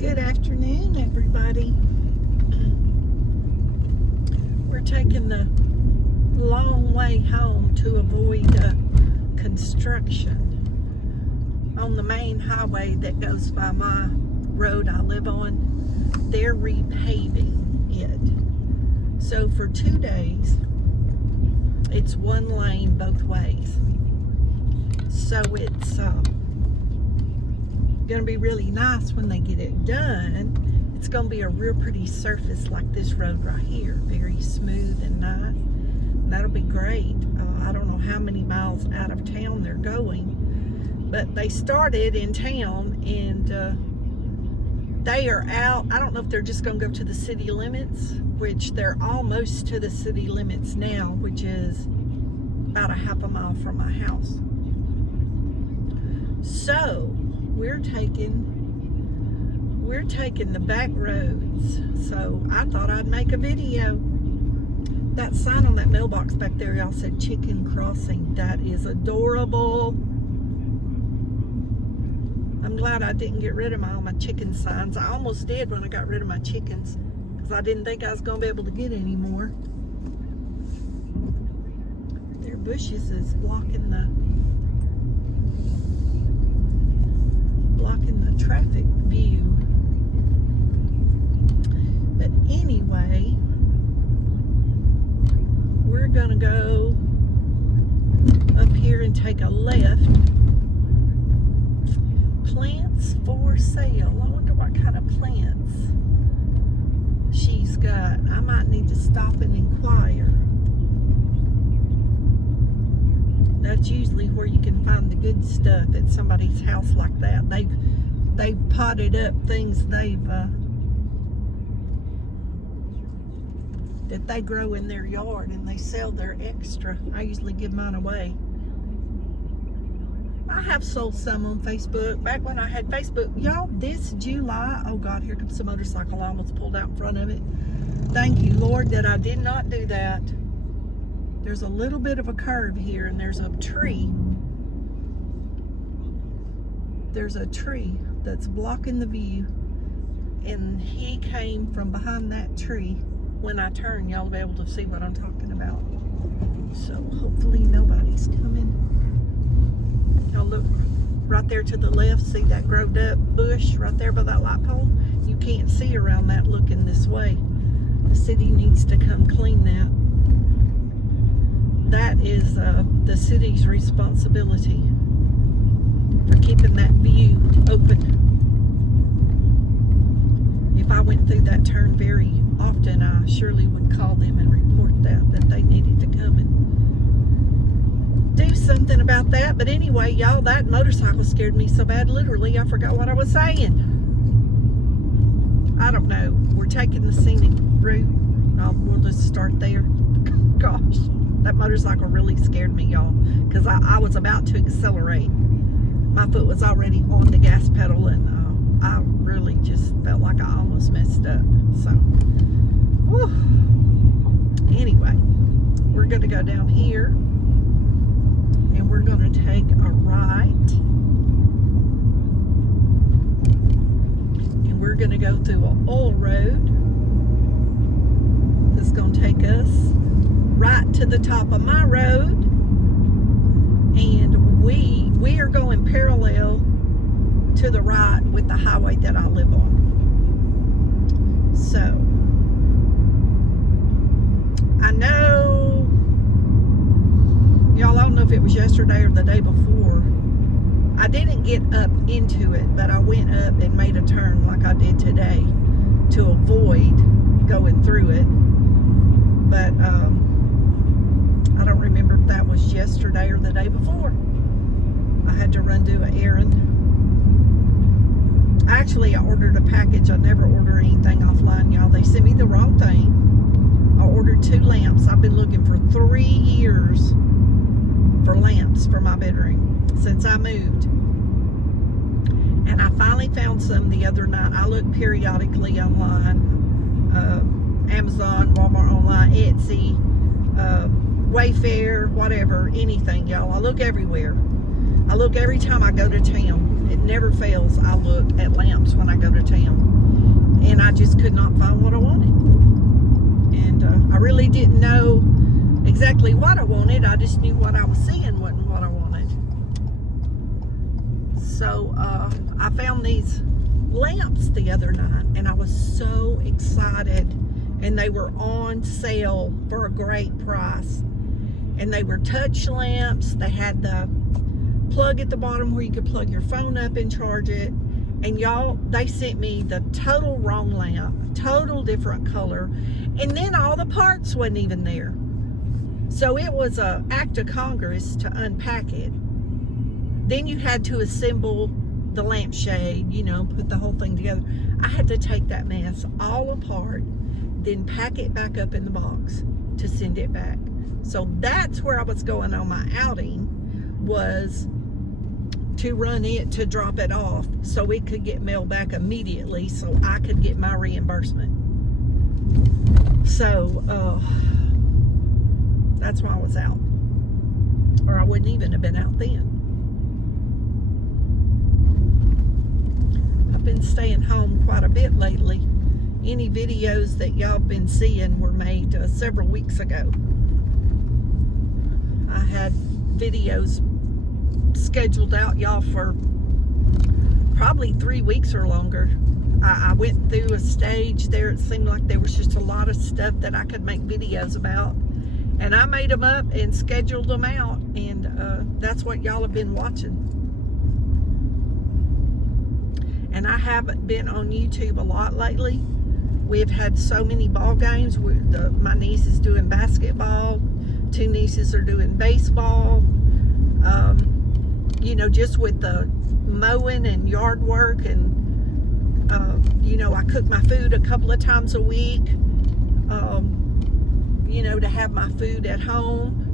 Good afternoon, everybody. We're taking the long way home to avoid construction on the main highway that goes by my road I live on. They're repaving it. So for 2 days, it's one lane both ways. So it's going to be really nice when they get it done. It's going to be a real pretty surface like this road right here, very smooth and nice, and that'll be great. I don't know how many miles out of town they're going, but they started in town, and they are out. I don't know if they're just going to go to the city limits, which they're almost to the city limits now, which is about a half a mile from my house. So we're taking the back roads. So I thought I'd make a video. That sign on that mailbox back there, y'all, said Chicken Crossing. That is adorable. I'm glad I didn't get rid of all my chicken signs. I almost did when I got rid of my chickens, because I didn't think I was going to be able to get any more. Their bushes is blocking the traffic view. But anyway, we're gonna go up here and take a left. Plants for sale. I wonder what kind of plants she's got. I might need to stop and inquire. That's usually where you can find the good stuff, at somebody's house like that. They've potted up things that they grow in their yard, and they sell their extra. I usually give mine away. I have sold some on Facebook back when I had Facebook. Y'all, this July, oh God, here comes the motorcycle. I almost pulled out in front of it. Thank you, Lord, that I did not do that. There's a little bit of a curve here, and there's a tree. There's a tree that's blocking the view, and he came from behind that tree. When I turn, y'all will be able to see what I'm talking about. So hopefully nobody's coming. Y'all look right there to the left. See that growed up bush right there by that light pole? You can't see around that looking this way. The city needs to come clean that. That is the city's responsibility for keeping that view open. If I went through that turn very often, I surely would call them and report that they needed to come and do something about that. But anyway, y'all, that motorcycle scared me so bad, literally, I forgot what I was saying. I don't know. We're taking the scenic route. We'll just start there. Gosh, that motorcycle really scared me, y'all, because I was about to accelerate. My foot was already on the gas pedal, and I really just felt like I almost messed up. So, whew. Anyway, we're going to go down here, and we're going to take a right, and we're going to go through an oil road that's going to take us right to the top of my road, and we are going parallel to the right with the highway that I live on. So I know y'all, I don't know if it was yesterday or the day before, I didn't get up into it, but I went up and made a turn like I did today to avoid going through it. But I don't remember if that was yesterday or the day before. I had to run do an errand. Actually, I ordered a package. I never order anything offline, y'all. They sent me the wrong thing. I ordered 2 lamps. I've been looking for 3 years for lamps for my bedroom since I moved. And I finally found some the other night. I look periodically online. Amazon, Walmart online, Etsy, Wayfair, whatever, anything, y'all. I look everywhere. I look every time I go to town. It never fails. I look at lamps when I go to town, and I just could not find what I wanted. And I really didn't know exactly what I wanted. I just knew what I was seeing wasn't what I wanted. So I found these lamps the other night, and I was so excited, and they were on sale for a great price. And they were touch lamps. They had the plug at the bottom where you could plug your phone up and charge it. And y'all, they sent me the total wrong lamp, total different color, and then all the parts wasn't even there. So it was an act of Congress to unpack it. Then you had to assemble the lampshade, you know, put the whole thing together. I had to take that mess all apart, then pack it back up in the box to send it back. So that's where I was going on my outing, was to run it, to drop it off so it could get mailed back immediately so I could get my reimbursement. So that's why I was out, or I wouldn't even have been out then. I've been staying home quite a bit lately. Any videos that y'all been seeing were made several weeks ago. I had videos scheduled out, y'all, for probably 3 weeks or longer. I went through a stage there. It seemed like there was just a lot of stuff that I could make videos about, and I made them up and scheduled them out, and that's what y'all have been watching. And I haven't been on YouTube a lot lately. We've had so many ball games. My niece is doing basketball. 2 nieces are doing baseball. You know, just with the mowing and yard work, and you know, I cook my food a couple of times a week, you know, to have my food at home.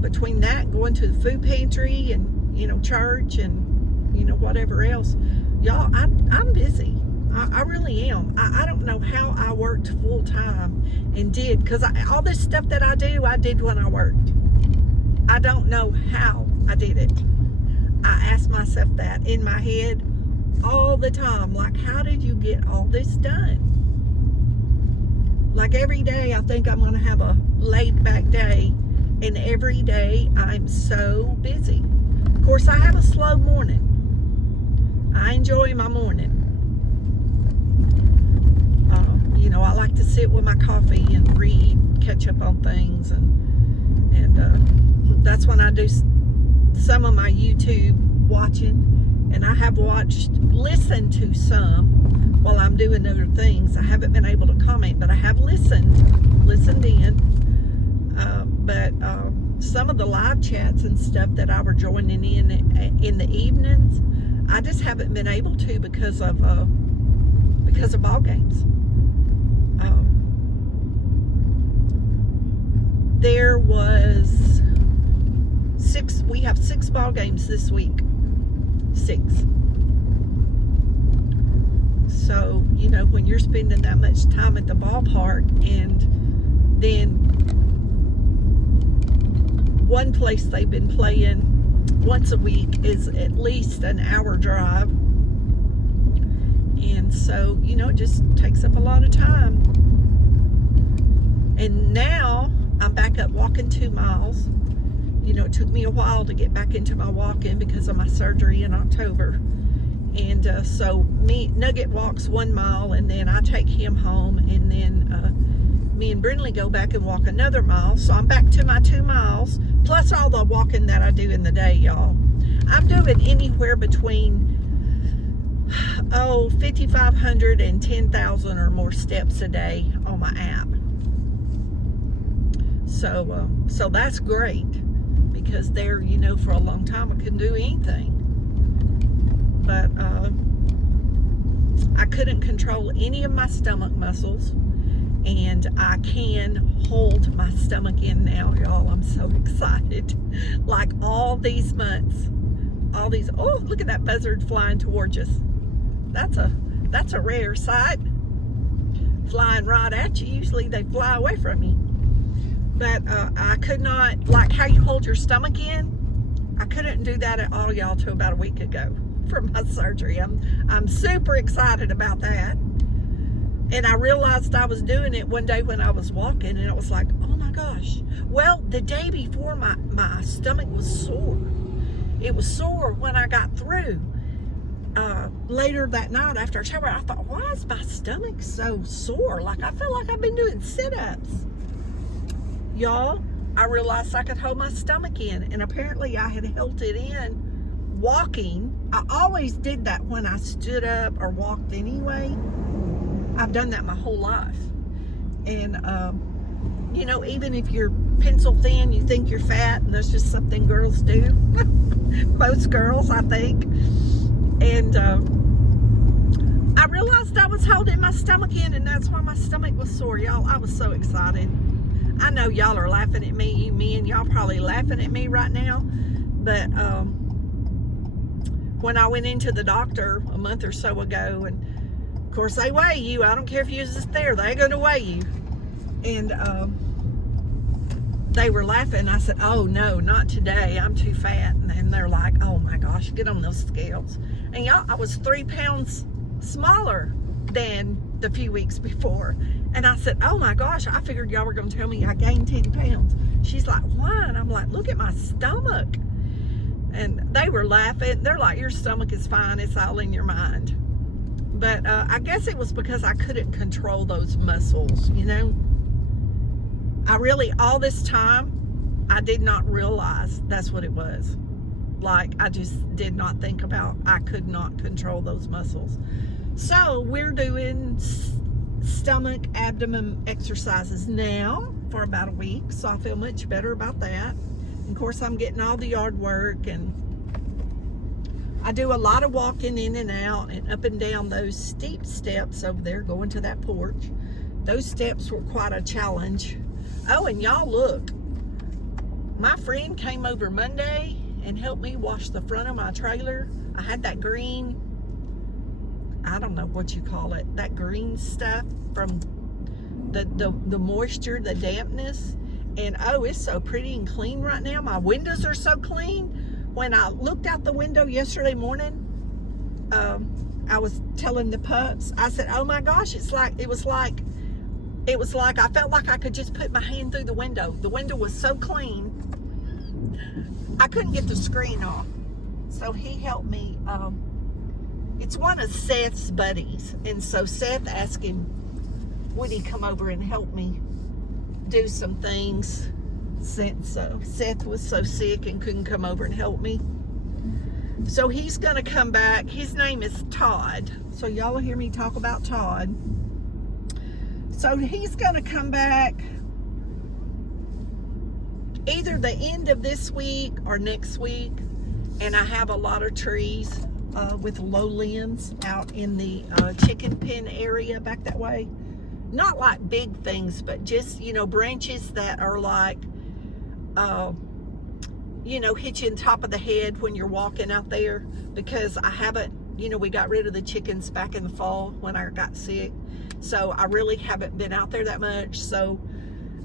Between that, going to the food pantry, and, you know, church, and, you know, whatever else. Y'all, I'm busy. I really am. I don't know how I worked full time and did, because all this stuff that I did when I worked. I don't know how I did it. I ask myself that in my head all the time. Like, how did you get all this done? Like, every day I think I'm going to have a laid back day, and every day I'm so busy. Of course, I have a slow morning. I enjoy my morning. You know, I like to sit with my coffee and read, catch up on things, and that's when I do some of my YouTube watching. And I have listened to some while I'm doing other things. I haven't been able to comment, but I have listened in. But some of the live chats and stuff that I were joining in the evenings, I just haven't been able to because of ball games. There was we have 6 ball games this week. 6. So, you know, when you're spending that much time at the ballpark, and then one place they've been playing once a week is at least an hour drive. And so, you know, it just takes up a lot of time. And now I'm back up walking 2 miles. You know, it took me a while to get back into my walking because of my surgery in October. And so Nugget walks 1 mile, and then I take him home, and then me and Brindley go back and walk another mile. So I'm back to my 2 miles, plus all the walking that I do in the day, y'all. I'm doing anywhere between 5,500 and 10,000 or more steps a day on my app. So that's great, because there, you know, for a long time I couldn't do anything. But I couldn't control any of my stomach muscles, and I can hold my stomach in now, y'all. I'm so excited. Like, all these months, oh, look at that buzzard flying towards us. That's a rare sight, flying right at you. Usually they fly away from you. But I could not, like how you hold your stomach in, I couldn't do that at all, y'all, till about a week ago. for my surgery. I'm super excited about that. And I realized I was doing it one day when I was walking, and it was like, oh my gosh. Well, the day before, my stomach was sore. It was sore when I got through. Later that night after I showered, I thought, why is my stomach so sore? Like, I feel like I've been doing sit-ups. Y'all, I realized I could hold my stomach in, and apparently I had held it in walking. I always did that when I stood up or walked anyway. I've done that my whole life. And, you know, even if you're pencil thin, you think you're fat, and that's just something girls do. Most girls, I think. And I realized I was holding my stomach in, and that's why my stomach was sore. Y'all, I was so excited. I know y'all are laughing at me, you men. Y'all probably laughing at me right now. But when I went into the doctor a month or so ago, and of course they weigh you. I don't care if you're just there. They're going to weigh you. And they were laughing. I said, oh, no, not today. I'm too fat. And they're like, oh, my gosh, get on those scales. And y'all, I was 3 pounds smaller than the few weeks before. And I said, oh, my gosh, I figured y'all were going to tell me I gained 10 pounds. She's like, why? And I'm like, look at my stomach. And they were laughing. They're like, your stomach is fine. It's all in your mind. But I guess it was because I couldn't control those muscles, you know. I really, all this time, I did not realize that's what it was. Like, I just did not think about, I could not control those muscles. So we're doing stomach, abdomen exercises now for about a week. So I feel much better about that. And of course, I'm getting all the yard work, and I do a lot of walking in and out and up and down those steep steps over there going to that porch. Those steps were quite a challenge. Oh, and y'all look. My friend came over Monday and helped me wash the front of my trailer. I had that green, I don't know what you call it, that green stuff from the moisture, the dampness. And oh, it's so pretty and clean right now. My windows are so clean. When I looked out the window yesterday morning, I was telling the pups, I said, oh my gosh, it was like I felt like I could just put my hand through the window. The window was so clean. I couldn't get the screen off. So he helped me. It's one of Seth's buddies. And so Seth asked him, would he come over and help me do some things, since Seth was so sick and couldn't come over and help me. So he's going to come back. His name is Todd. So y'all will hear me talk about Todd. So he's going to come back either the end of this week or next week. And I have a lot of trees with low limbs out in the chicken pen area back that way. Not like big things, but just, you know, branches that are like, you know, hit you in the top of the head when you're walking out there. Because I haven't, you know, we got rid of the chickens back in the fall when I got sick. So I really haven't been out there that much. So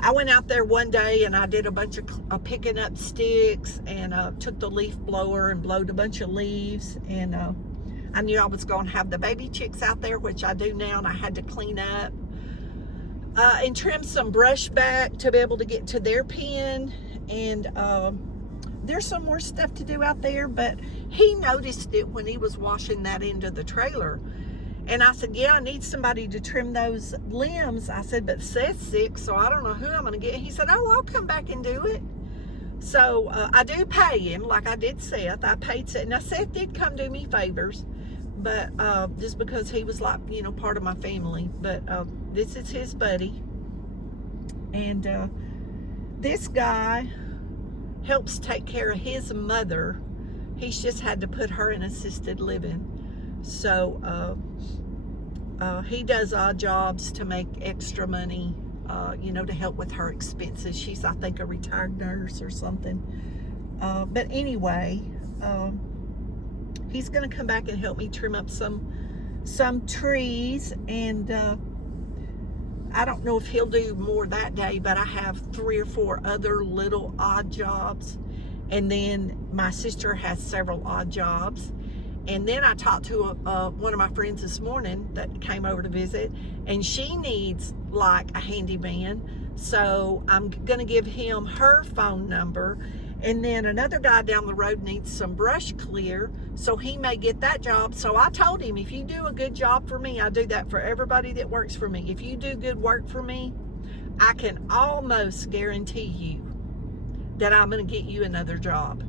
I went out there one day and I did a bunch of picking up sticks, and took the leaf blower and blowed a bunch of leaves. And I knew I was going to have the baby chicks out there, which I do now, and I had to clean up. And trim some brush back to be able to get to their pen. And there's some more stuff to do out there, but he noticed it when he was washing that into the trailer. And I said, yeah, I need somebody to trim those limbs. I said, but Seth's sick, so I don't know who I'm going to get. He said, oh, I'll come back and do it. So I do pay him, like I did Seth. I paid Seth. Now, Seth did come do me favors, but just because he was like, you know, part of my family. But this is his buddy. And this guy helps take care of his mother. He's just had to put her in assisted living. So he does odd jobs to make extra money, you know, to help with her expenses. She's, I think, a retired nurse or something. But anyway, he's going to come back and help me trim up some trees. And I don't know if he'll do more that day, but I have 3 or 4 other little odd jobs. And then my sister has several odd jobs. And then I talked to one of my friends this morning that came over to visit, and she needs like a handyman. So I'm going to give him her phone number. And then another guy down the road needs some brush clear, so he may get that job. So I told him, if you do a good job for me, I do that for everybody that works for me. If you do good work for me, I can almost guarantee you that I'm going to get you another job,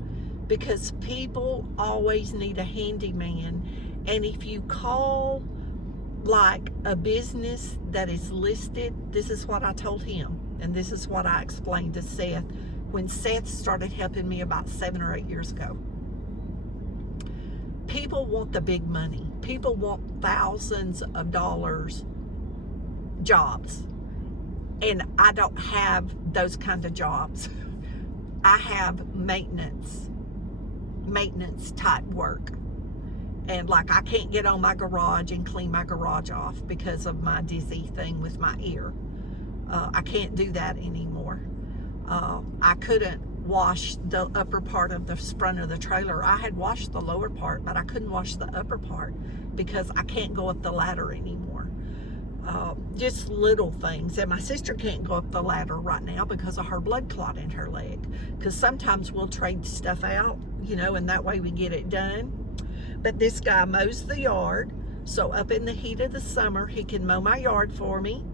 because people always need a handyman. And if you call like a business that is listed, this is what I told him, and this is what I explained to Seth when Seth started helping me about 7 or 8 years ago. People want the big money. People want thousands of dollars jobs. And I don't have those kind of jobs. I have maintenance type work. And like, I can't get on my garage and clean my garage off because of my dizzy thing with my ear. I can't do that anymore. I couldn't wash the upper part of the front of the trailer. I had washed the lower part, but I couldn't wash the upper part because I can't go up the ladder anymore. Just little things. And my sister can't go up the ladder right now because of her blood clot in her leg. Because sometimes we'll trade stuff out, you know, and that way we get it done. But this guy mows the yard, so up in the heat of the summer, he can mow my yard for me.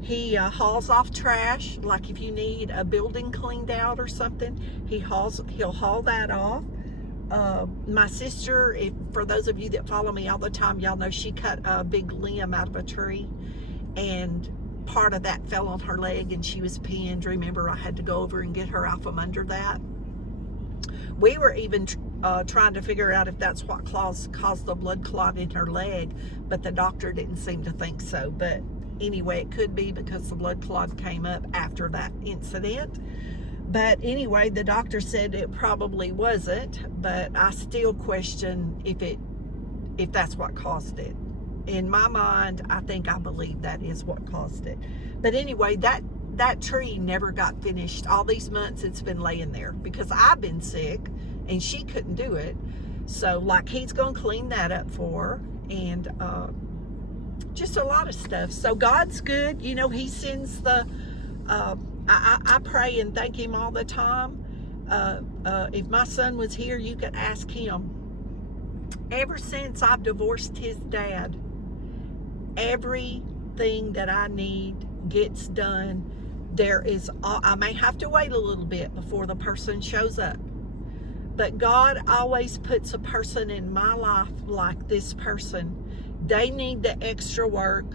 He hauls off trash, like if you need a building cleaned out or something, he'll haul that off. My sister, for those of you that follow me all the time, y'all know she cut a big limb out of a tree, and part of that fell on her leg, and she was pinned. Remember, I had to go over and get her out from under that. We were even trying to figure out if that's what caused the blood clot in her leg, but the doctor didn't seem to think so. But anyway, it could be because the blood clot came up after that incident. But anyway, the doctor said it probably wasn't, but I still question if that's what caused it. In my mind, I think I believe that is what caused it. But anyway, that tree never got finished. All these months it's been laying there because I've been sick and she couldn't do it. So like, he's gonna clean that up for her, and just a lot of stuff. So God's good. You know, he sends the I pray and thank him all the time. If my son was here, you could ask him. Ever since I've divorced his dad, everything that I need gets done. I may have to wait a little bit before the person shows up, but God always puts a person in my life like this person. They need the extra work.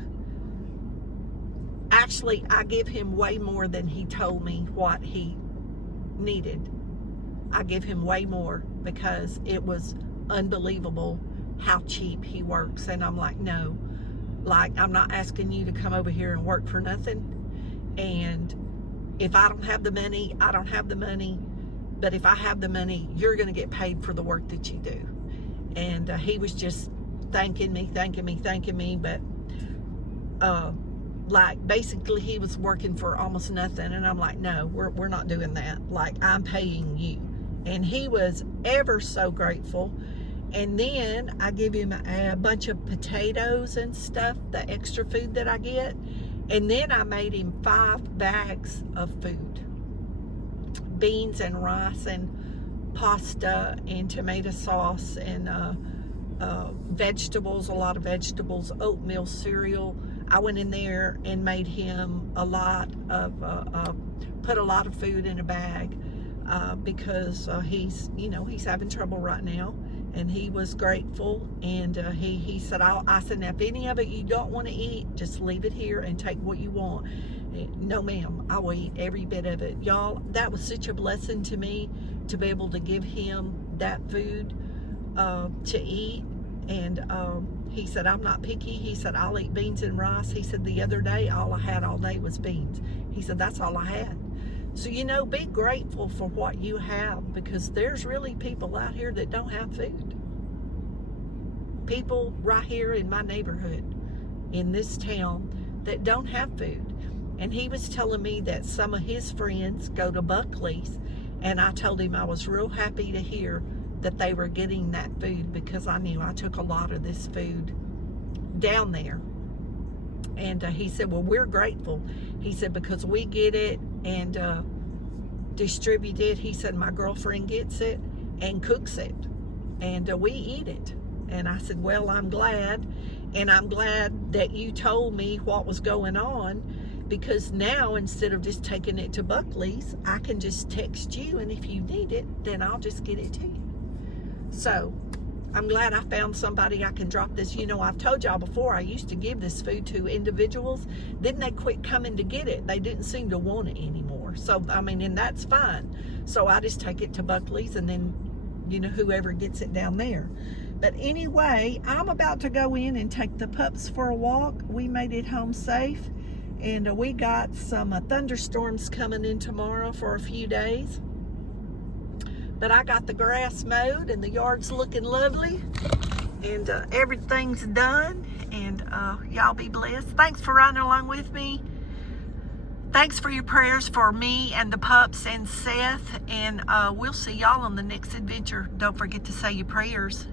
Actually, I give him way more than he told me what he needed. I give him way more because it was unbelievable how cheap he works. And I'm like, no, like, I'm not asking you to come over here and work for nothing. And if I don't have the money, I don't have the money. But if I have the money, you're going to get paid for the work that you do. And he was just thanking me. But like, basically he was working for almost nothing. And I'm like, no, we're not doing that. Like, I'm paying you. And he was ever so grateful. And then I give him a bunch of potatoes and stuff, the extra food that I get. And then I made him 5 bags of food. Beans and rice and pasta and tomato sauce and vegetables, a lot of vegetables, oatmeal cereal. I went in there and made him a lot of, put a lot of food in a bag because he's having trouble right now. And he was grateful, and he said, I said, now if any of it you don't want to eat, just leave it here and take what you want. No ma'am, I will eat every bit of it. Y'all, that was such a blessing to me to be able to give him that food to eat. And he said, I'm not picky. He said, I'll eat beans and rice. He said, the other day, all I had all day was beans. He said, that's all I had. So, you know, be grateful for what you have, because there's really people out here that don't have food. People right here in my neighborhood, in this town, that don't have food. And he was telling me that some of his friends go to Buckley's, and I told him I was real happy to hear that they were getting that food, because I knew I took a lot of this food down there. And he said, well, we're grateful. He said, because we get it and distribute it. He said, my girlfriend gets it and cooks it, and we eat it. And I said, well, I'm glad. And I'm glad that you told me what was going on, because now instead of just taking it to Buckley's, I can just text you, and if you need it, then I'll just get it to you. So I'm glad I found somebody I can drop this. You know, I've told y'all before, I used to give this food to individuals. Then they quit coming to get it. They didn't seem to want it anymore. So, I mean, and that's fine. So I just take it to Buckley's, and then, you know, whoever gets it down there. But anyway, I'm about to go in and take the pups for a walk. We made it home safe. And we got some thunderstorms coming in tomorrow for a few days. But I got the grass mowed and the yard's looking lovely. And everything's done. And y'all be blessed. Thanks for riding along with me. Thanks for your prayers for me and the pups and Seth. And we'll see y'all on the next adventure. Don't forget to say your prayers.